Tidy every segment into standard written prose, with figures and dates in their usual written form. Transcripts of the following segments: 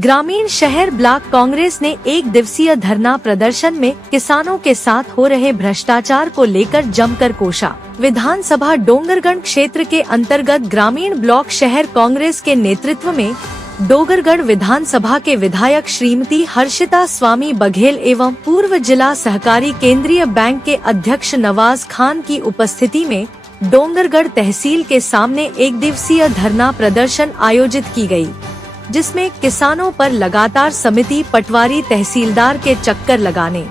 ग्रामीण शहर ब्लॉक कांग्रेस ने एक दिवसीय धरना प्रदर्शन में किसानों के साथ हो रहे भ्रष्टाचार को लेकर जमकर कोसा। विधानसभा डोंगरगढ़ क्षेत्र के अंतर्गत ग्रामीण ब्लॉक शहर कांग्रेस के नेतृत्व में डोंगरगढ़ विधानसभा के विधायक श्रीमती हर्षिता स्वामी बघेल एवं पूर्व जिला सहकारी केंद्रीय बैंक के अध्यक्ष नवाज खान की उपस्थिति में डोंगरगढ़ तहसील के सामने एक दिवसीय धरना प्रदर्शन आयोजित की गई, जिसमें किसानों पर लगातार समिति पटवारी तहसीलदार के चक्कर लगाने,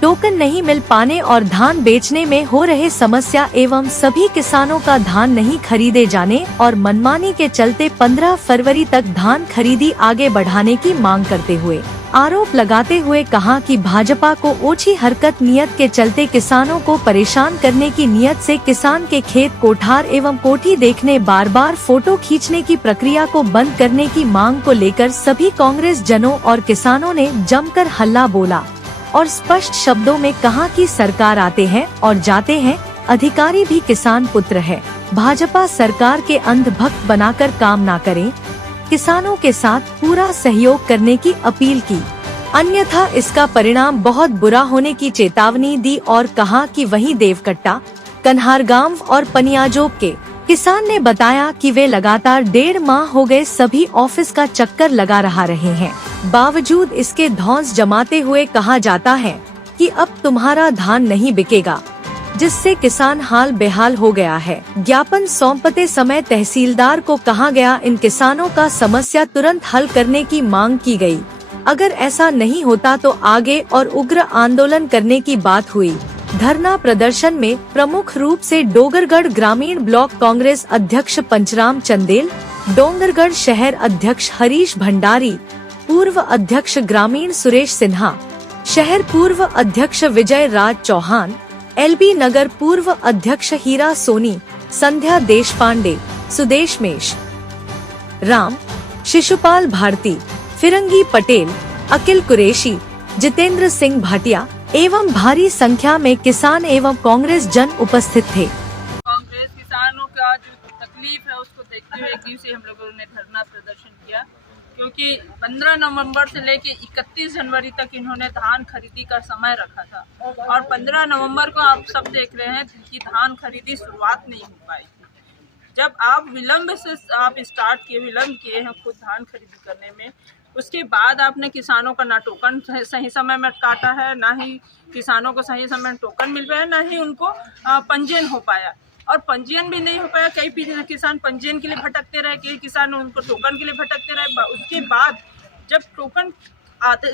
टोकन नहीं मिल पाने और धान बेचने में हो रहे समस्या एवं सभी किसानों का धान नहीं खरीदे जाने और मनमानी के चलते 15 फरवरी तक धान खरीदी आगे बढ़ाने की मांग करते हुए आरोप लगाते हुए कहा कि भाजपा को ओछी हरकत नियत के चलते किसानों को परेशान करने की नियत से किसान के खेत कोठार एवं कोठी देखने बार बार फोटो खींचने की प्रक्रिया को बंद करने की मांग को लेकर सभी कांग्रेस जनों और किसानों ने जमकर हल्ला बोला और स्पष्ट शब्दों में कहा कि सरकार आते हैं और जाते हैं, अधिकारी भी किसान पुत्र है। भाजपा सरकार के अंधभक्त बनाकर काम ना करें, किसानों के साथ पूरा सहयोग करने की अपील की, अन्यथा इसका परिणाम बहुत बुरा होने की चेतावनी दी और कहा कि वहीं देवकट्टा, कन्हारगांव और पनियाजोब के किसान ने बताया कि वे लगातार 1.5 माह हो गए सभी ऑफिस का चक्कर लगा रहा रहे हैं, बावजूद इसके धौंस जमाते हुए कहा जाता है कि अब तुम्हारा धान नहीं बिकेगा, जिससे किसान हाल बेहाल हो गया है। ज्ञापन सौंपते समय तहसीलदार को कहा गया इन किसानों का समस्या तुरंत हल करने की मांग की गई, अगर ऐसा नहीं होता तो आगे और उग्र आंदोलन करने की बात हुई। धरना प्रदर्शन में प्रमुख रूप से डोंगरगढ़ ग्रामीण ब्लॉक कांग्रेस अध्यक्ष पंचराम चंदेल, डोंगरगढ़ शहर अध्यक्ष हरीश भंडारी, पूर्व अध्यक्ष ग्रामीण सुरेश सिन्हा, शहर पूर्व अध्यक्ष विजय राज चौहान, एलबी नगर पूर्व अध्यक्ष हीरा सोनी, संध्या देशपांडे, सुदेश मेश राम, शिशुपाल भारती, फिरंगी पटेल, अकिल कुरैशी, जितेंद्र सिंह भाटिया एवं भारी संख्या में किसान एवं कांग्रेस जन उपस्थित थे। कांग्रेस किसानों का जो तकलीफ है उसको देखते हुए एक दिवसीय हम लोगों ने धरना प्रदर्शन किया, क्योंकि 15 नवंबर से लेके 31 जनवरी तक इन्होंने धान खरीदी का समय रखा था और 15 नवंबर को आप सब देख रहे हैं कि धान खरीदी शुरुआत नहीं हो पाई थी। जब आप विलंब से आप विलंब किए हैं खुद धान खरीदी करने में, उसके बाद आपने किसानों का ना टोकन सही समय में काटा है, ना ही किसानों को सही समय में टोकन मिल पाया, ना ही उनको पंजीयन हो पाया और पंजीयन भी नहीं हो पाया। कई किसान पंजीयन के लिए भटकते रहे, कई किसान उनको टोकन के लिए भटकते रहे। उसके बाद जब टोकन आधे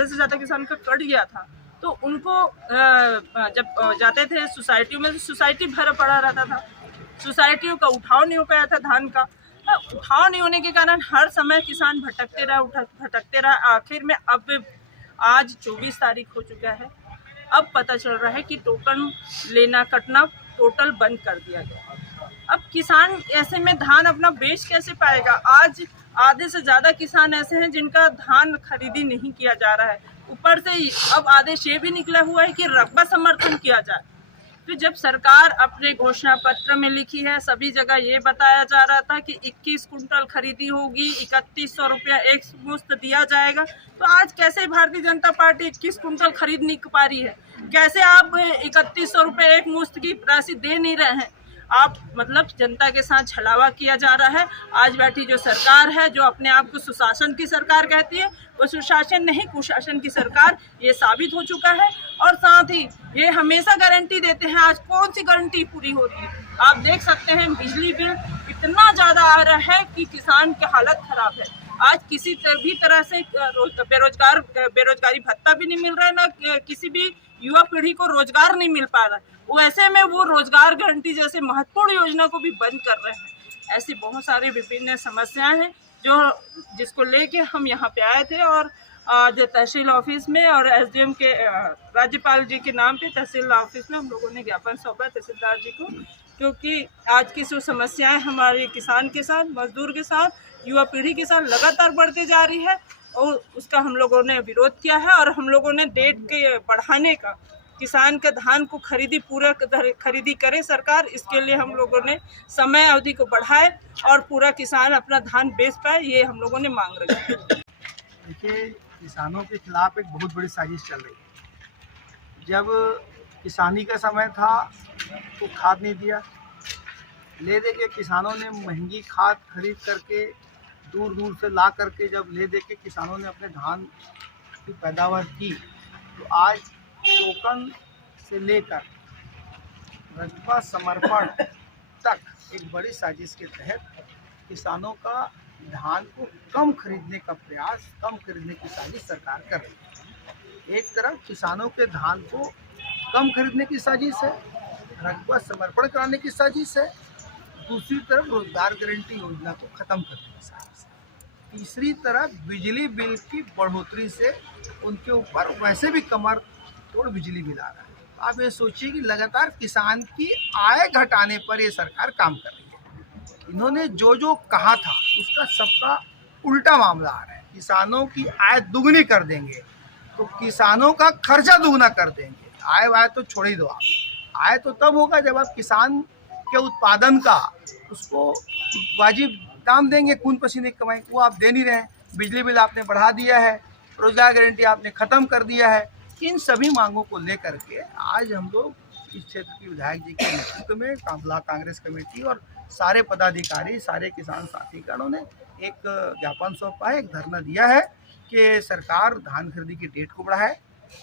से ज़्यादा किसान का कट गया था तो उनको जब जाते थे सोसाइटियों में, सोसाइटी भरा पड़ा रहता था, सोसाइटियों का उठाव नहीं हो पाया था धान का। उठाव नहीं होने के कारण हर समय किसान भटकते रहे। आखिर में अब आज 24 तारीख हो चुका है, अब पता चल रहा है कि टोकन लेना कटना टोटल बंद कर दिया गया। अब किसान ऐसे में धान अपना बेच कैसे पाएगा? आज आधे से ज़्यादा किसान ऐसे हैं जिनका धान खरीदी नहीं किया जा रहा है। ऊपर से अब आदेश ये भी निकला हुआ है कि रकबा समर्थन किया जाए। तो जब सरकार अपने घोषणा पत्र में लिखी है, सभी जगह ये बताया जा रहा था कि 21 कुंटल खरीदी होगी, 3100 रुपया एक मुश्त दिया जाएगा, तो आज कैसे भारतीय जनता पार्टी 21 कुंटल खरीद नहीं पा रही है? कैसे आप 3100 रुपये एक मुश्त की राशि दे नहीं रहे हैं? आप मतलब जनता के साथ छलावा किया जा रहा है। आज बैठी जो सरकार है, जो अपने आप को सुशासन की सरकार कहती है, वो सुशासन नहीं कुशासन की सरकार ये साबित हो चुका है। और साथ ही ये हमेशा गारंटी देते हैं, आज कौन सी गारंटी पूरी हो रही है? आप देख सकते हैं बिजली बिल इतना ज़्यादा आ रहा है कि किसान की हालत खराब है। आज किसी भी तरह से बेरोजगारी भत्ता भी नहीं मिल रहा है, ना किसी भी युवा पीढ़ी को रोजगार नहीं मिल पा रहा है। वो ऐसे में वो रोजगार गारंटी जैसे महत्वपूर्ण योजना को भी बंद कर रहे हैं। ऐसी बहुत सारी विभिन्न समस्याएं हैं जिसको लेके हम यहाँ पे आए थे और जो तहसील ऑफिस में और एसडीएम के राज्यपाल जी के नाम पे तहसील ऑफिस में हम लोगों ने ज्ञापन सौंपा तहसीलदार जी को, क्योंकि आज की जो समस्याएं हमारे किसान के साथ, मजदूर के साथ, युवा पीढ़ी के साथ लगातार बढ़ते जा रही है और उसका हम लोगों ने विरोध किया है। और हम लोगों ने डेट के बढ़ाने का, किसान के धान को खरीदी करे सरकार, इसके लिए हम लोगों ने समय अवधि को बढ़ाए और पूरा किसान अपना धान बेच पाए, ये हम लोगों ने मांग रखी है। देखिए, किसानों के खिलाफ एक बहुत बड़ी साजिश चल रही है। जब किसानी का समय था तो खाद नहीं दिया, ले दे के किसानों ने महंगी खाद खरीद करके दूर दूर से ला करके जब ले दे के किसानों ने अपने धान की पैदावार की, तो आज टोकन से लेकर रकबा समर्पण तक एक बड़ी साजिश के तहत किसानों का धान को कम खरीदने का प्रयास, कम खरीदने की साजिश सरकार कर रही है। एक तरफ किसानों के धान को कम खरीदने की साजिश है, रकबा समर्पण कराने की साजिश है, दूसरी तरफ रोजगार गारंटी योजना को खत्म करने की साजिश है, तीसरी तरफ बिजली बिल की बढ़ोतरी से उनके ऊपर वैसे भी कमर तोड़ बिजली बिल आ रहा है। आप ये सोचिए कि लगातार किसान की आय घटाने पर ये सरकार काम कर रही है। इन्होंने जो जो कहा था उसका सबका उल्टा मामला आ रहा है। किसानों की आय दुगनी कर देंगे तो किसानों का खर्चा दुगना कर देंगे। आय तो छोड़ ही दो आप, आय तो तब होगा जब आप किसान के उत्पादन का उसको वाजिब दाम देंगे, खून पसीने की कमाई, वो आप दे नहीं रहे हैं। बिजली बिल आपने बढ़ा दिया है, रोजगार गारंटी आपने ख़त्म कर दिया है। इन सभी मांगों को लेकर के आज हम लोग इस क्षेत्र की विधायक जी के नेतृत्व में ब्लॉक कांग्रेस कमेटी और सारे पदाधिकारी, सारे किसान साथीगणों ने एक ज्ञापन सौंपा है, एक धरना दिया है कि सरकार धान खरीदी की डेट को बढ़ाए।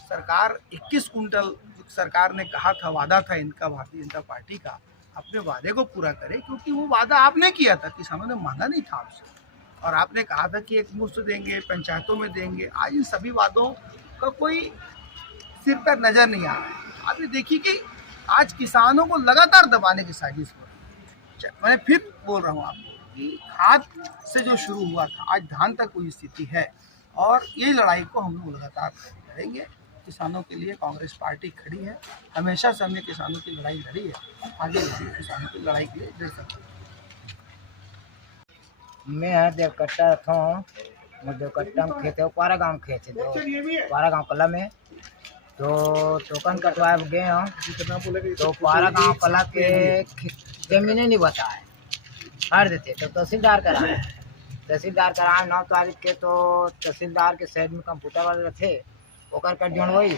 सरकार 21 कुंटल सरकार ने कहा था, वादा था इनका भारतीय जनता पार्टी का, अपने वादे को पूरा करे, क्योंकि वो वादा आपने किया था, किसानों ने मांगा नहीं था आपसे। और आपने कहा था कि एक मुफ्त देंगे, पंचायतों में देंगे। आज इन सभी वादों का कोई सिर पर नजर नहीं आ रहा है। आप ये देखिए कि आज किसानों को लगातार दबाने की साजिश हो रही है। मैं फिर बोल रहा हूँ आपको कि खाद से जो शुरू हुआ था आज धान तक कोई स्थिति है, और ये लड़ाई को हम लोग लगातार लड़ेंगे। किसानों के लिए कांग्रेस पार्टी खड़ी है, हमेशा से हमने किसानों की लड़ाई लड़ी है, आगे भी किसानों की लड़ाई के लिए लड़ सकते हैं। मैं देवकट्टा था, मैं देवकट्टा में खेत है, पारा गाँव खेत है, तो पारा गाँव कला में तो टोकन कटवाए गए हम, तो पारा गाँव कला के जमीनें नहीं बताए, हर देते तो तहसीलदार कराए। तहसीलदार कराए 9 तारीख के, तो तहसीलदार के साइड में कंप्यूटर वाले थे, ओकर कर जोड़वई।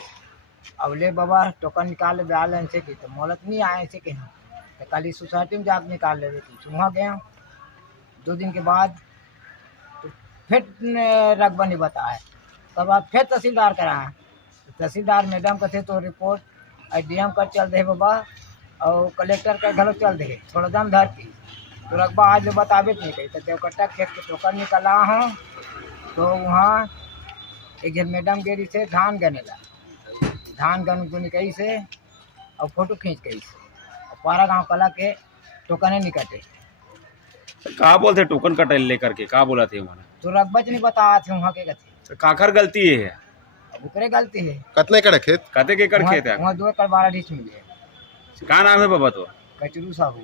अब ले बाबा टोकन निकाल ले आल से की, तो मोलत नहीं आए से कहीं, तो कल सोसाइटी में जाकर निकाल ले थी। वहाँ गए 2 दिन के बाद, तो फिर रकबा नहीं बताए, तब आप फिर तहसीलदार कराए। तहसीलदार मैडम का थे तो रिपोर्ट डीएम कर चल दे बाबा, और कलेक्टर का घर चल दे, थोड़ा दम धरती, तो रकबा आज बताबे नहीं कही। तो देवकट्टा खेत के टोकन निकला हूँ, तो वहाँ एक जन मैडम गेरी से धान गने ला, धान गन को निकई से और फोटो खींच गई से, और पारा गाँव कला के टोकने निकटे। कहाँ बोलते टोकन कटल लेकर के कहाँ बोला थे उन्होंने? तो रकबच नहीं बताया थे वहाँ के कथे। काखर गलती है, अब ओकरे गलती है। कितने एकड़ खेत? कते के एकड़ खेत है? वहाँ 2 एकड़ 12 ढीच मिले। का नाम है बाबा तो? कचरू साहू।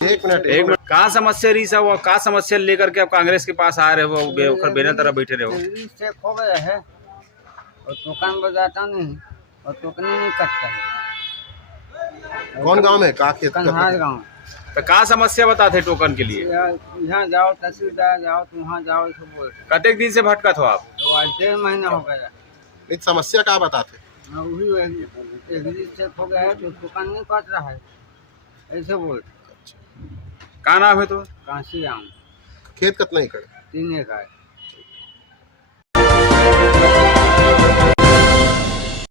एक मिनट एक मिनट, कहाँ समस्या रही सा वो, कहाँ समस्या लेकर के आप कांग्रेस के पास आ रहे हो, बेना तरह बैठे रहे हो? दिल्ली से खो गए है और टोकन बजाता नहीं, और टोकन नहीं कटता है। कौन गांव में का खेत? कन्हार गाँव। तो कहाँ समस्या बताते टोकन के लिए? यहाँ जाओ तहसीलदार जाओ, तो वहाँ जाओ, तो बोल कतेक दिन से भटकत हो आप? तो आज 1.5 महीना हो गया। इस समस्या का बताते? वही दिल्ली से खो गया है, तो टोकन नहीं कट रहा है, ऐसे बोल। का नाम है तो? कांसी आम। खेत कितने एकड़? 3 एकड़।